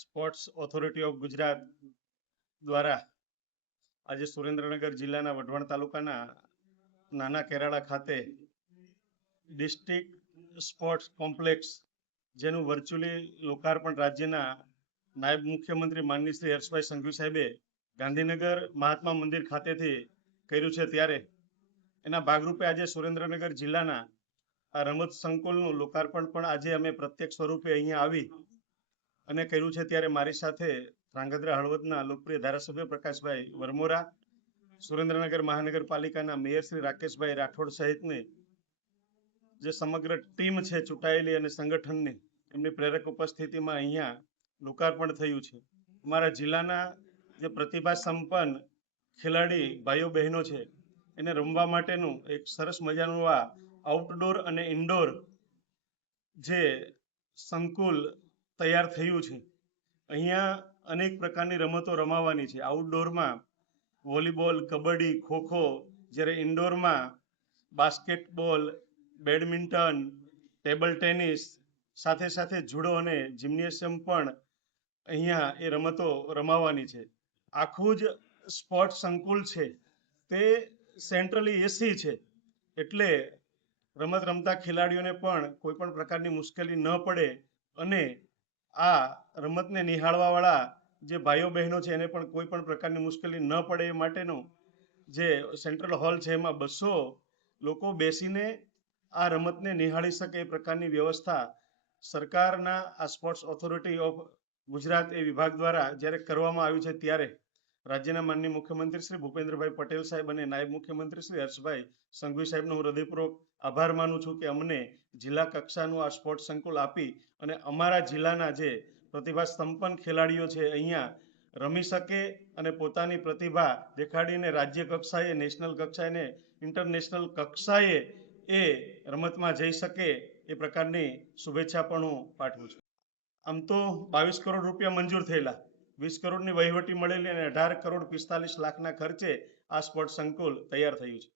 Sports authority of Gujarat દ્વારા આજે સુરેન્દ્રનગર જિલ્લાના વઢવાણ તાલુકાના નાના કેરાળા ખાતે ડિસ્ટ્રિક્ટ સ્પોર્ટ્સ કોમ્પ્લેક્સ જેનું વર્ચ્યુઅલી લોકાર્પણ રાજ્યના નાયબ મુખ્યમંત્રી માનનીય શ્રી હર્ષભાઈ સંઘવી સાહેબે ગાંધીનગર મહાત્મા મંદિર ખાતેથી કર્યું છે, ત્યારે એના ભાગરૂપે આજે સુરેન્દ્રનગર જિલ્લાના આ રમત સંકુલનું લોકાર્પણ પણ આજે અમે પ્રત્યક્ષ સ્વરૂપે અહીંયા આવી અને કર્યું છે। ત્યારે મારી સાથે ધ્રાંગધ્રા હળવદના લોકપ્રિય ધારાસભ્ય પ્રકાશભાઈ વરમોરા, સુરેન્દ્રનગર મહાનગરપાલિકાના મેયર શ્રી રાકેશભાઈ રાઠોડ સહિતની જે સમગ્ર ટીમ છે ચૂંટાયેલી અને સંગઠનની, એમની પ્રેરક ઉપસ્થિતિમાં અહીંયા લોકાર્પણ થયું છે। અમારા જિલ્લાના જે પ્રતિભા સંપન્ન ખેલાડી ભાઈઓ બહેનો છે એને રમવા માટેનું એક સરસ મજાનું આ આઉટડોર અને ઇન્ડોર જે સંકુલ તૈયાર થયું છે। અહીંયા અનેક પ્રકારની રમતો રમાવાની છે। આઉટડોરમાં વોલીબોલ, કબડ્ડી, ખોખો, જ્યારે ઇન્ડોરમાં બાસ્કેટબોલ, બેડમિન્ટન, ટેબલ ટેનિસ, સાથે સાથે જુડો અને જિમ્નેશિયમ પણ અહીંયા એ રમતો રમાવાની છે। આખું જ સ્પોર્ટ સંકુલ છે તે સેન્ટ્રલી એસી છે, એટલે રમત રમતા ખેલાડીઓને પણ કોઈ પણ પ્રકારની મુશ્કેલી ન પડે અને આ રમતને નિહાળવાવાળા જે ભાઈઓ બહેનો છે એને પણ કોઈ પણ પ્રકારની મુશ્કેલી ન પડે એ માટેનું જે સેન્ટ્રલ હોલ છે એમાં 200 લોકો બેસીને આ રમતને નિહાળી શકે એ પ્રકારની વ્યવસ્થા સરકારના આ સ્પોર્ટ્સ ઓથોરિટી ઓફ ગુજરાત એ વિભાગ દ્વારા જ્યારે કરવામાં આવ્યું છે, ત્યારે રાજ્યના માનનીય મુખ્યમંત્રી શ્રી ભૂપેન્દ્રભાઈ પટેલ સાહેબ અને નાયબ મુખ્યમંત્રી શ્રી હર્ષભાઈ સંઘવી સાહેબનો હું હૃદયપૂર્વક આભાર માનું છું કે અમને જિલ્લા કક્ષાનું આ સ્પોર્ટ્સ સંકુલ આપી અને અમારા જિલ્લાના જે પ્રતિભા સંપન્ન ખેલાડીઓ છે અહીંયા રમી શકે અને પોતાની પ્રતિભા દેખાડીને રાજ્ય કક્ષાએ, નેશનલ કક્ષાએ ને ઇન્ટરનેશનલ કક્ષાએ એ રમતમાં જઈ શકે એ પ્રકારની શુભેચ્છા પણ હું પાઠવું છું। આમ તો 22 કરોડ રૂપિયા મંજૂર થયેલા, 20 કરોડની વહીવટી મળેલી અને 18 કરોડ 45 લાખના ખર્ચે આ સ્પોર્ટ્સ સંકુલ તૈયાર થયું છે।